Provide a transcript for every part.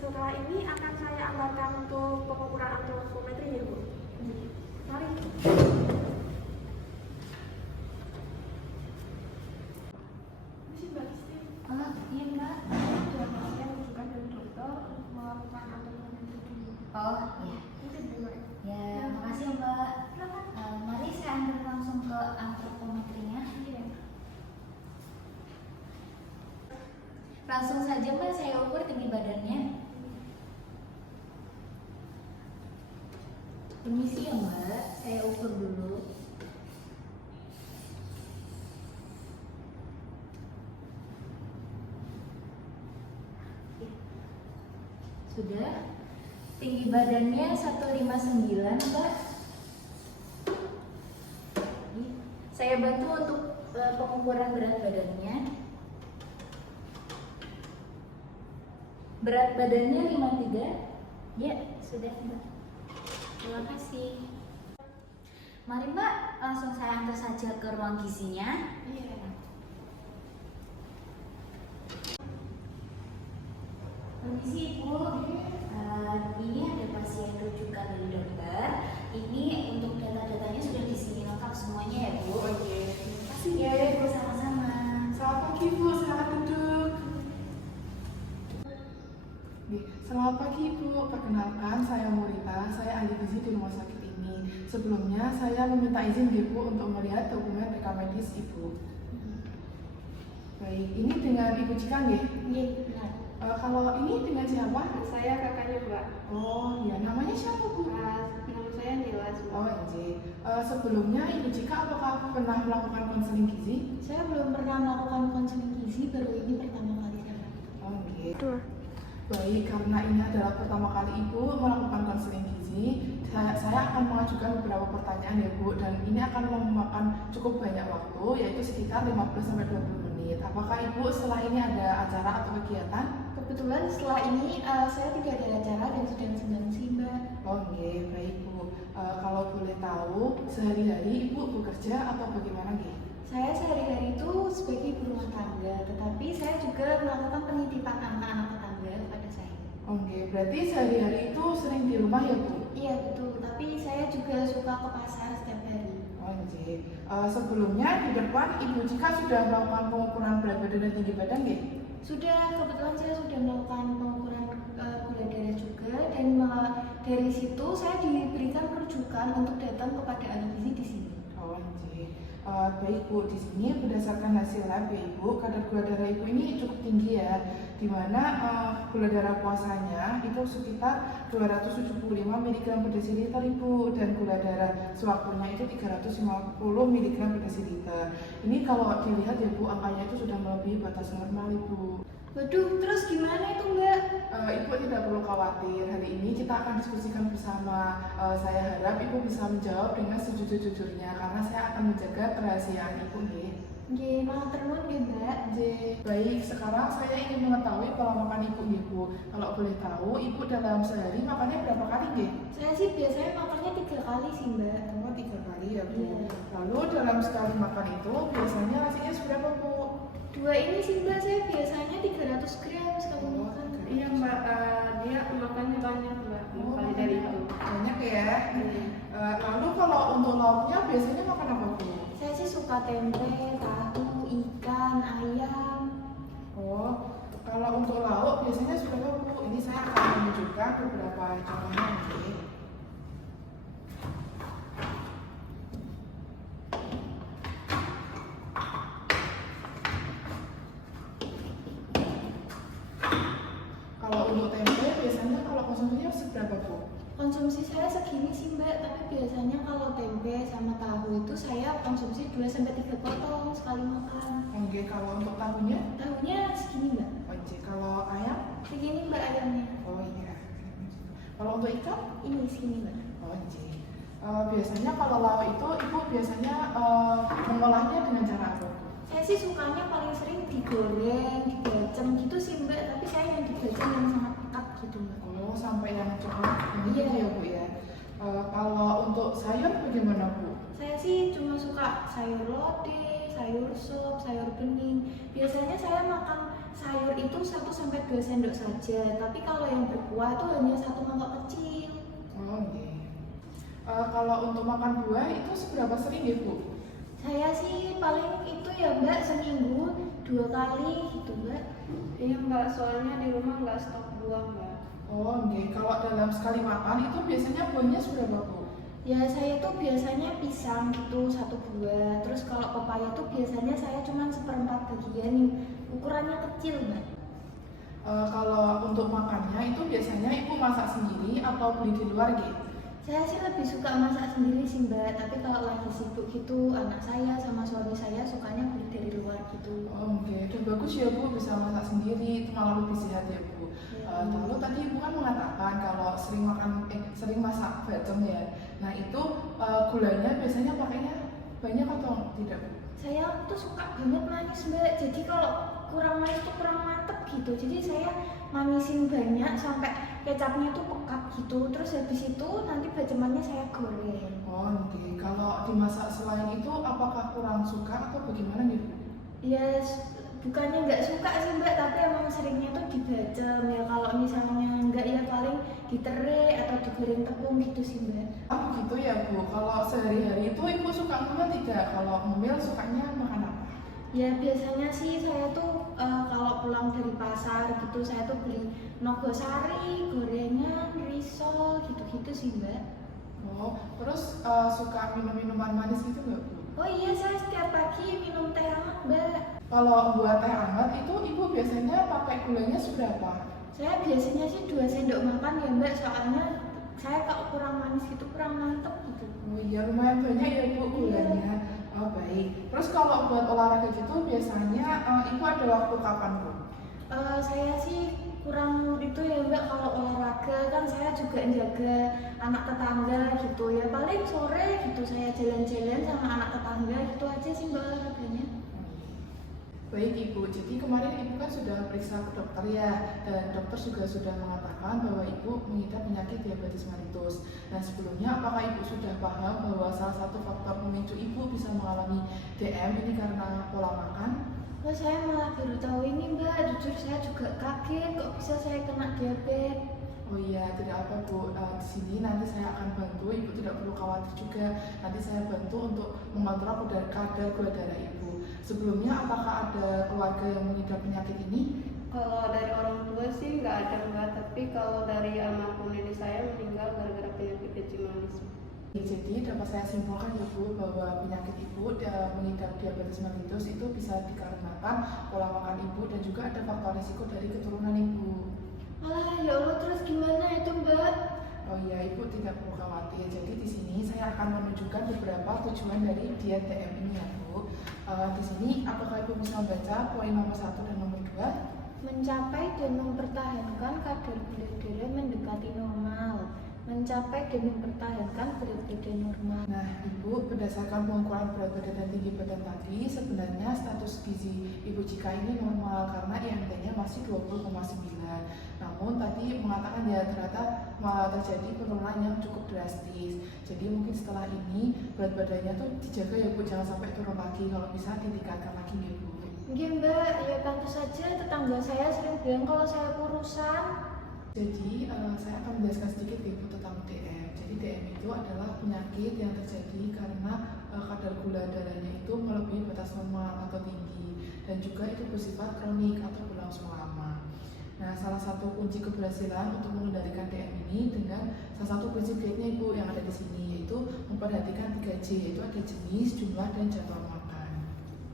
Setelah ini akan saya antarkan untuk pengukuran antropometri ya Bu. Mari. Iya Mbak. Saya rujukan dari dokter untuk melakukan antropometri dulu. Oh iya. Ya, makasih ya Mbak. Mari saya antar langsung ke antropometrinya. Iya. Langsung saja Mbak, saya ukur tinggi badannya. Permisi ya Mbak, saya ukur dulu. Sudah. Tinggi badannya 159 Mbak. Saya bantu untuk pengukuran berat badannya. Berat badannya 53. Ya, sudah Mbak. Terima kasih. Mari Mbak, langsung saya antar saja ke ruang gizinya. Iya. Permisi Ibu. Ini ada pasien rujukan dari dokter. Ini untuk data-datanya sudah di sini lengkap semuanya ya Bu. Oh iya. Terima kasih Ya, Bu, sama-sama. Selamat pagi Bu, selamat duduk. Selamat pagi Bu, perkenalkan saya Murita, saya ahli gizi di rumah sakit ini. Sebelumnya saya meminta izin Bu untuk melihat dokumen rekam medis Ibu. Baik, ini dengan Ibu Cika nggih? Iya, benar. Kalau ini dengan siapa? Saya kakaknya Mbak. Oh ya, namanya siapa Bu? Nama saya Nila. Oh iya. Sebelumnya Ibu Cika apakah pernah melakukan konseling gizi? Saya belum pernah melakukan konseling gizi, baru ini pertama kali saya lakukan. Oh iya. Baik, karena ini adalah pertama kali Ibu melakukan konseling gizi, saya akan mengajukan beberapa pertanyaan ya Bu, dan ini akan memakan cukup banyak waktu, yaitu sekitar 15-20 menit. Apakah Ibu setelah ini ada acara atau kegiatan? Kebetulan setelah ini saya tidak ada acara dan sedang senang sih Mbak. Oh iya, baik Bu. Kalau boleh tahu, sehari-hari Ibu bekerja atau bagaimana nggih? Saya sehari-hari itu sebagai ibu rumah tangga, tetapi saya juga melakukan penitipan anak-anak tetangga kepada saya. Oke, berarti sehari-hari itu sering di rumah ya Bu? Iya betul, tapi saya juga suka ke pasar setiap hari. Oke, sebelumnya di depan Ibu Cika sudah melakukan pengukuran berat badan dan tinggi badan nggih? Sudah, kebetulan saya sudah melakukan pengukuran gula darah juga, dan dari situ saya diberikan rujukan untuk datang kepada ahli gizi di sini. Oh, baik Bu, di sini berdasarkan hasil lab ya Ibu, kadar gula darah Ibu ini cukup tinggi ya, di mana gula darah puasanya itu sekitar 275 mg per desiliter Ibu, dan gula darah sewaktunya itu 350 mg per desiliter. Ini kalau dilihat ya Bu, angkanya itu sudah melebihi batas normal Ibu. Waduh, terus gimana itu Mbak? Ibu tidak perlu khawatir, hari ini kita akan diskusikan bersama. Saya harap Ibu bisa menjawab dengan sejujur-jujurnya, karena saya akan menjaga kerahasiaan Ibu nggih. Nggih, matur nuwun nggih Mbak. Baik, sekarang saya ingin mengetahui pola makan Ibu nggih Bu. Kalau boleh tahu, Ibu dalam sehari makannya berapa kali nggih? Saya sih biasanya makannya 3 kali sih Mbak. Oh, 3 kali ya Bu. Iya. Lalu dalam sekali makan itu biasanya nasinya seberapa Bu? 2 ini sih Mbak, saya biasanya 300 gram sekali Oh, makan. Iya Mbak, dia makannya banyak Mbak. Oh, Kali dari itu. banyak ya. Iya. Lalu kalau untuk lauknya biasanya makan apa Bu? Saya sih suka tempe, tahu, ikan, ayam. Oh, kalau untuk lauk biasanya seberapa Bu? Ini saya akan menunjukkan beberapa contohnya nanti. Kalau untuk tempe biasanya kalau konsumsinya seberapa Bu? Konsumsi saya segini sih Mbak, tapi biasanya kalau tempe sama tahu itu saya konsumsi 2-3 potong sekali makan. Oke, kalau untuk tahunya? Tahunya segini Mbak. Oke, kalau ayam? Segini Mbak ayamnya. Oh iya. Kalau untuk ikan? Ini segini Mbak. Oke. Biasanya kalau lauk itu ibu biasanya mengolahnya dengan cara apa? Saya sih sukanya paling sering digoreng, dibacem gitu sih Mbak, tapi saya yang dibacem yang sangat pekat gitu Mbak. Oh, sampai yang cukup ini Iya. ya Bu ya. Kalau untuk sayur bagaimana Bu? Saya sih cuma suka sayur lodeh, sayur sop, sayur bening. Biasanya saya makan sayur itu 1-2 sendok saja, tapi kalau yang berkuah itu hanya 1 mangkok kecil. Oh, oke. Kalau untuk makan buah itu seberapa sering ya Bu? Saya sih paling itu ya Mbak, seminggu 2 kali gitu Mbak. Iya Mbak, soalnya di rumah nggak stok buah Mbak. Oh, oke. Kalau dalam sekali makan itu biasanya buahnya seberapa Bu? Ya saya tuh biasanya pisang gitu 1 buah. Terus kalau pepaya tuh biasanya saya cuma 1/4 bagian yang ukurannya kecil Mbak. Kalau untuk makannya itu biasanya ibu masak sendiri atau beli di luar gitu? Saya sih lebih suka masak sendiri sih Mbak, tapi kalau lagi sibuk gitu anak saya sama suami saya sukanya beli dari luar gitu. Oh, oke. Dan bagus ya Bu bisa masak sendiri, itu malah lebih sehat ya Bu. Lalu tadi ibu kan mengatakan kalau sering masak bacem ya. Nah itu gulanya biasanya pakainya banyak atau tidak Bu? Saya tuh suka banget manis Mbak, jadi kalau kurang manis tuh kurang mantep gitu. Jadi saya manisin banyak sampai kecapnya tuh pekat gitu. Terus habis itu nanti bacemannya saya goreng. Oh, oke. Kalau dimasak selain itu apakah kurang suka atau bagaimana nih Bu? Ya bukannya nggak suka sih Mbak, tapi emang seringnya tuh dibacem ya. Kalau misalnya nggak ya paling diterai atau digoreng tepung gitu sih Mbak. Oh gitu ya Bu, kalau sehari-hari itu ibu suka ngemil tidak? Kalau ngemil sukanya makan apa? Ya biasanya sih saya tuh kalau pulang dari pasar gitu saya tuh beli nogosari, gorengan, risol gitu-gitu sih Mbak. Oh, terus suka minum minuman manis gitu nggak Bu? Oh iya, saya setiap pagi minum teh hangat Mbak. Kalau buat teh hangat itu ibu biasanya pakai gulanya seberapa? Saya biasanya sih 2 sendok makan ya Mbak, soalnya saya kalau kurang manis gitu kurang mantep gitu. Oh iya, lumayan banyak ya Bu gulanya. Oh baik. Terus kalau buat olahraga gitu biasanya ibu ada waktu kapan Bu? Saya sih kurang itu ya Mbak, kalau olahraga kan saya juga jaga anak tetangga gitu ya, paling sore gitu saya jalan-jalan sama anak tetangga gitu aja sih Mbak olahraganya. Baik Ibu, jadi kemarin Ibu kan sudah periksa ke dokter ya, dan dokter juga sudah mengatakan bahwa Ibu mengidap penyakit diabetes mellitus. Nah sebelumnya apakah Ibu sudah paham bahwa salah satu faktor pemicu Ibu bisa mengalami DM ini karena pola makan? Wah saya malah baru tahu ini Mbak, jujur saya juga kaget kok bisa saya kena diabetes. Oh iya, tidak apa Bu. Di sini nanti saya akan bantu, Ibu tidak perlu khawatir juga. Nanti saya bantu untuk mengontrol kadar gula darah Ibu. Sebelumnya apakah ada keluarga yang mengidap penyakit ini? Kalau dari orang tua sih nggak ada Mbak, tapi kalau dari almarhum nenek saya meninggal gara-gara penyakit kencing manis. Jadi dapat saya simpulkan ya Bu bahwa penyakit Ibu mengidap diabetes mellitus itu bisa dikarenakan pola makan Ibu dan juga ada faktor risiko dari keturunan Ibu. Alah ya Allah, terus gimana itu Mbak? Oh iya, Ibu tidak perlu khawatir. Jadi di sini saya akan menunjukkan beberapa tujuan dari diet DM ini ya Bu. Di sini apakah Ibu bisa membaca poin nomor 1 dan nomor 2? Mencapai dan mempertahankan kadar gula darah mendekati normal. Mencapai dan mempertahankan berat badan normal. Nah, Ibu berdasarkan pengukuran berat badan dan tinggi badan tadi, sebenarnya status gizi Ibu jika ini normal karena IMT-nya masih 20,9. Namun tadi mengatakan ya ternyata terjadi penurunan yang cukup drastis. Jadi mungkin setelah ini berat badannya tuh dijaga ya Bu, jangan sampai turun lagi, kalau bisa ditingkatkan lagi ya Bu. Mungkin Mbak, ya tentu saja tetangga saya sering bilang kalau saya kurusan. Jadi saya akan menjelaskan sedikit Ibu tentang DM. Jadi DM itu adalah penyakit yang terjadi karena kadar gula darahnya itu melebihi batas normal atau tinggi, dan juga itu bersifat kronik atau berlangsung lama. Nah, salah satu kunci keberhasilan untuk mengendalikan DM ini dengan salah satu prinsip dietnya Ibu yang ada di sini, yaitu memperhatikan 3J, yaitu ada jenis, jumlah, dan jadwal makan.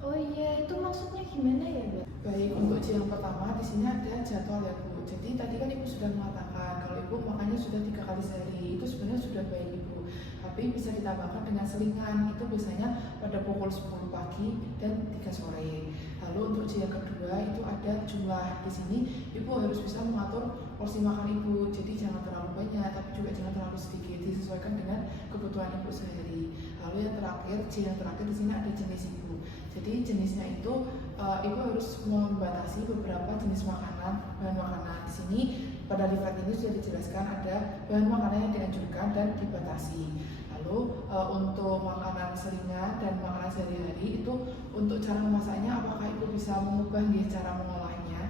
Oh iya, itu maksudnya gimana ya Mbak? Baik, untuk J yang pertama di sini ada jadwal ya Bu. Jadi tadi kan ibu sudah mengatakan kalau ibu makannya sudah 3 kali sehari, itu sebenarnya sudah baik ibu. Tapi bisa ditambahkan dengan selingan, itu biasanya pada pukul 10 pagi dan 3 sore. Lalu untuk C yang kedua itu ada jumlah. Di sini ibu harus bisa mengatur porsi makan ibu. Jadi jangan terlalu banyak, tapi juga jangan terlalu sedikit. Disesuaikan dengan kebutuhan ibu sehari. Lalu yang terakhir, C yang terakhir di sini ada jenis ibu. Jadi jenisnya itu ibu harus membatasi beberapa jenis makanan, bahan makanan. Di sini pada leaflet ini sudah dijelaskan ada bahan makanan yang dianjurkan dan dibatasi. Lalu untuk makanan selingan dan makanan sehari-hari itu untuk cara memasaknya, apakah ibu bisa mengubah cara mengolahnya?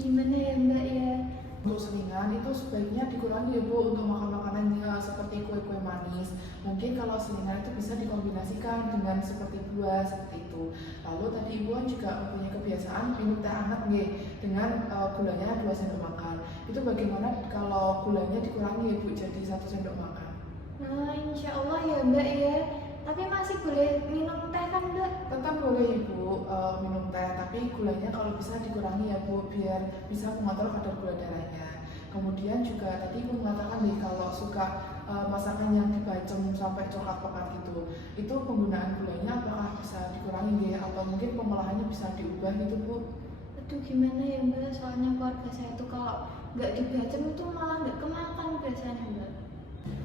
Gimana ya Mbak ya? Untuk selingan itu sebaiknya dikurangi ya Bu untuk makan makanan seperti kue-kue manis. Mungkin kalau selingan itu bisa dikombinasikan dengan seperti buah seperti itu. Lalu tadi Ibu kan juga mempunyai kebiasaan minum teh hangat nih dengan gulanya 2 sendok makan. Itu bagaimana kalau gulanya dikurangi ya Bu jadi 1 sendok makan? Nah, insya Allah ya Mbak ya. Tapi masih boleh minum teh kan Mbak? Tetap boleh Ibu minum teh, tapi gulanya kalau bisa dikurangi ya Bu, biar bisa mengontrol kadar gula darahnya. Kemudian juga tadi Ibu mengatakan nih kalau suka masakan yang dibacem sampai coklat pekat gitu, itu penggunaan gulanya apakah bisa dikurangi ya, atau mungkin pengolahannya bisa diubah gitu Bu? Aduh gimana ya Mbak, soalnya keluarga saya tuh kalau nggak dibacem itu malah nggak kemakan biasanya Mbak.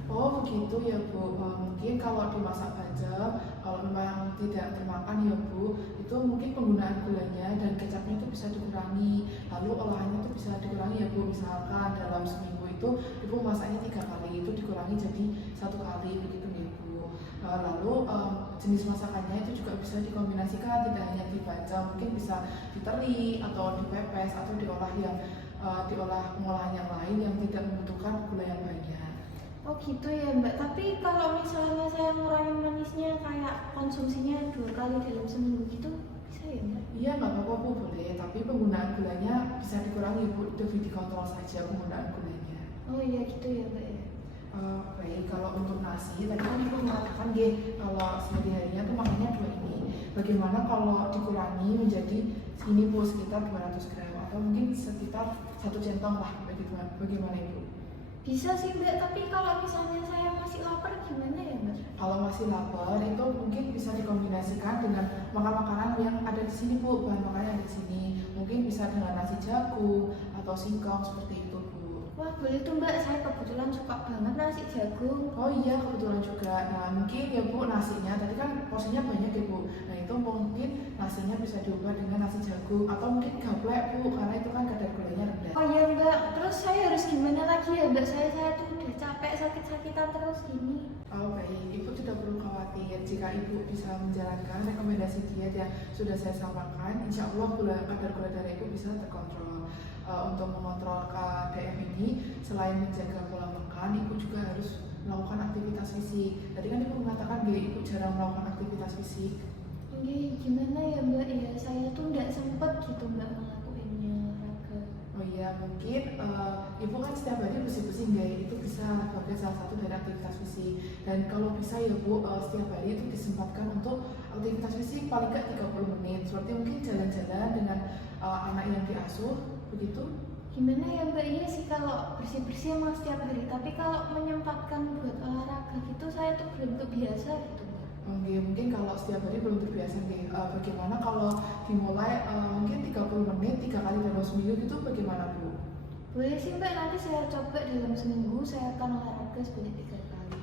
Oh begitu ya Bu, mungkin kalau dimasak bacem, kalau memang tidak termakan ya Bu, itu mungkin penggunaan gulanya dan kecapnya itu bisa dikurangi. Lalu olahannya itu bisa dikurangi ya Bu, misalkan dalam seminggu itu Ibu masaknya 3 kali, itu dikurangi jadi 1 kali begitu ya Bu. Lalu jenis masakannya itu juga bisa dikombinasikan, tidak hanya dibacem, mungkin bisa diteri atau dipepes atau diolah pengolahan yang lain yang tidak membutuhkan gula yang banyak. Oh gitu ya Mbak, tapi kalau misalnya saya ngurangin manisnya kayak konsumsinya 2 kali dalam seminggu gitu, bisa ya Mbak? Iya nggak apa-apa Bu, boleh, tapi penggunaan gulanya bisa dikurangi Bu, lebih dikontrol saja penggunaan gulanya. Oh iya gitu ya Mbak ya. Baik, kalau untuk nasi, tadi kan Ibu mengatakan kalau sehari-harinya tuh makannya 2 ini. Bagaimana kalau dikurangi menjadi segini Bu, sekitar 200 gram atau mungkin sekitar 1 centong lah, bagaimana Ibu? Bisa sih Mbak, tapi kalau misalnya saya masih lapar gimana ya Mbak? Kalau masih lapar itu mungkin bisa dikombinasikan dengan makan makanan yang ada di sini Bu, bahan makanan yang ada di sini. Mungkin bisa dengan nasi jagung atau singkong seperti itu Bu. Wah boleh tuh Mbak, saya kebetulan suka banget nasi jagung. Oh iya kebetulan juga. Nah mungkin ya Bu nasinya tadi kan porsinya banyak ya Bu. Nah itu mungkin nasinya bisa diubah dengan nasi jagung atau mungkin gaplek Bu, karena itu kan kadar gulanya rendah. Oh iya Mbak, terus saya harus gimana lagi ya Mbak? Saya tuh udah capek sakit-sakitan terus gini. Oh baik, Ibu tidak perlu khawatir jika Ibu bisa menjalankan rekomendasi diet yang sudah saya sampaikan. Insya Allah kadar gula darah Ibu bisa terkontrol. Untuk mengontrol KDM ini, selain menjaga pola makan, Ibu juga harus melakukan aktivitas fisik. Tadi kan Ibu mengatakan Ibu jarang melakukan aktivitas fisik. Gimana ya Mbak ya? Saya tuh nggak sempet gitu Mbak ngelakuinnya olahraga. Oh iya, mungkin Ibu kan setiap hari bersih-bersih itu bisa sebagai salah satu dari aktivitas fisik. Dan kalau bisa ya Bu, setiap hari itu disempatkan untuk aktivitas fisik paling nggak 30 menit. Seperti mungkin jalan-jalan dengan anak yang diasuh, begitu. Gimana ya Mbak, iya sih kalau bersih-bersih emang setiap hari, tapi kalau menyempatkan buat olahraga gitu saya tuh belum kebiasa gitu Mbak. Mungkin kalau setiap hari belum terbiasa bagaimana kalau dimulai mungkin 30 menit 3 kali dalam seminggu gitu bagaimana Bu? Boleh sih Mbak, nanti saya coba dalam seminggu saya akan olahraga sebanyak 3 kali.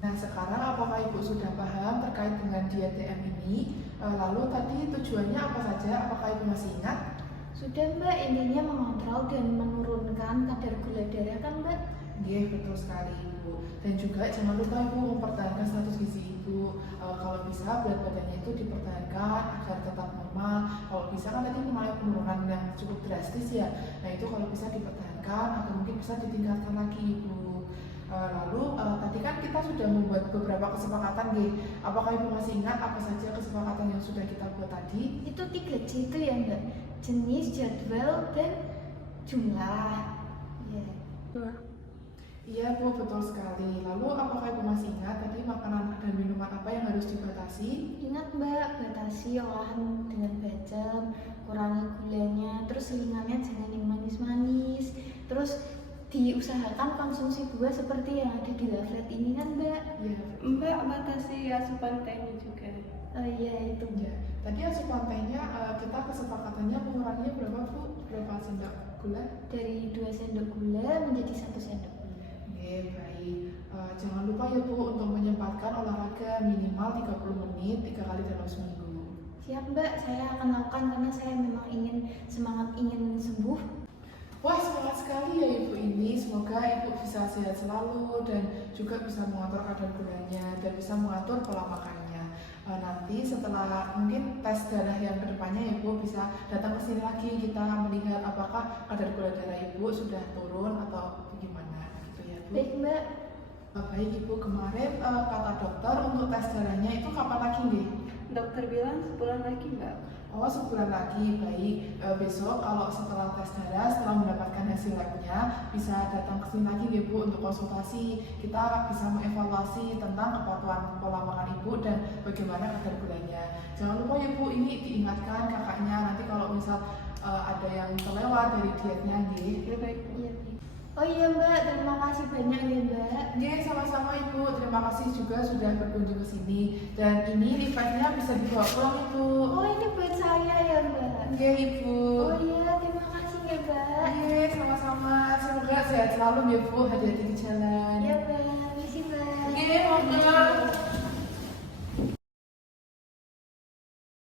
Nah sekarang apakah Ibu sudah paham terkait dengan diet DM ini? Lalu tadi tujuannya apa saja? Apakah Ibu masih ingat? Sudah Mbak, intinya mengontrol dan menurunkan kadar gula darah kan Mbak? Iya betul sekali Ibu. Dan juga jangan lupa Ibu mempertahankan status gizi Ibu. Kalau bisa berat badannya itu dipertahankan agar tetap normal. Kalau bisa kan tadi mengalami penurunan yang cukup drastis ya. Nah itu kalau bisa dipertahankan atau mungkin bisa ditingkatkan lagi Ibu. Lalu tadi kan kita sudah membuat beberapa kesepakatan Apakah Ibu masih ingat apa saja kesepakatan yang sudah kita buat tadi? Itu 3C itu ya Mbak? Jenis, jadwal, dan jumlah. Iya. Iya Bu, betul sekali. Lalu apakah Ibu masih ingat tadi makanan dan minuman apa yang harus dibatasi? Ingat Mbak, batasi olahan dengan bacem, kurangi gulanya, terus selingannya jangan yang manis-manis. Terus diusahakan konsumsi buah seperti yang ada di leaflet ini kan Mbak? Iya. Mbak batasi asupan tehnya juga. Oh iya itu Ya, tadi asupan tehnya kita kesepakatannya menguranginya berapa Bu? Berapa sendok gula? dari 2 sendok gula menjadi 1 sendok gula. Oke, baik. Jangan lupa ya Bu untuk menyempatkan olahraga minimal 30 menit 3 kali dalam seminggu. Siap Mbak, saya akan lakukan karena saya memang ingin ingin sembuh. Wah, semangat sekali ya Ibu ini. Semoga Ibu bisa sehat selalu dan juga bisa mengatur kadar gulanya dan bisa mengatur pola makannya. Nanti setelah mungkin tes darah yang kedepannya ya Bu bisa datang ke sini lagi kita melihat apakah kadar gula darah Ibu sudah turun atau bagaimana gitu ya Bu. Baik Mbak. Baik Ibu, kemarin kata dokter untuk tes darahnya itu kapan lagi nih? Dokter bilang sebulan lagi Mbak. Oh, sebulan lagi. Baik. Besok kalau setelah tes darah, setelah mendapatkan hasil labnya, bisa datang ke sini lagi ya Bu untuk konsultasi. Kita bisa mengevaluasi tentang kepatuhan pola makan Ibu dan bagaimana kadar gulanya. Jangan lupa ya Bu, ini diingatkan kakaknya nanti kalau misal ada yang terlewat dari dietnya nggih. Ya baik. Iya, baik. Oh iya Mbak, terima kasih banyak ya Mbak. Nggih, sama-sama Ibu. Terima kasih juga sudah berkunjung ke sini. Dan ini lifatnya bisa dibawa pulang Ibu. Oh ini buat saya ya Mbak. Nggih Ibu. Oh iya, terima kasih ya Mbak. Iya, sama-sama. Semoga sehat selalu ya Bu, hati-hati di jalan. Iya Mbak, misi Mbak. Iya, Mbak.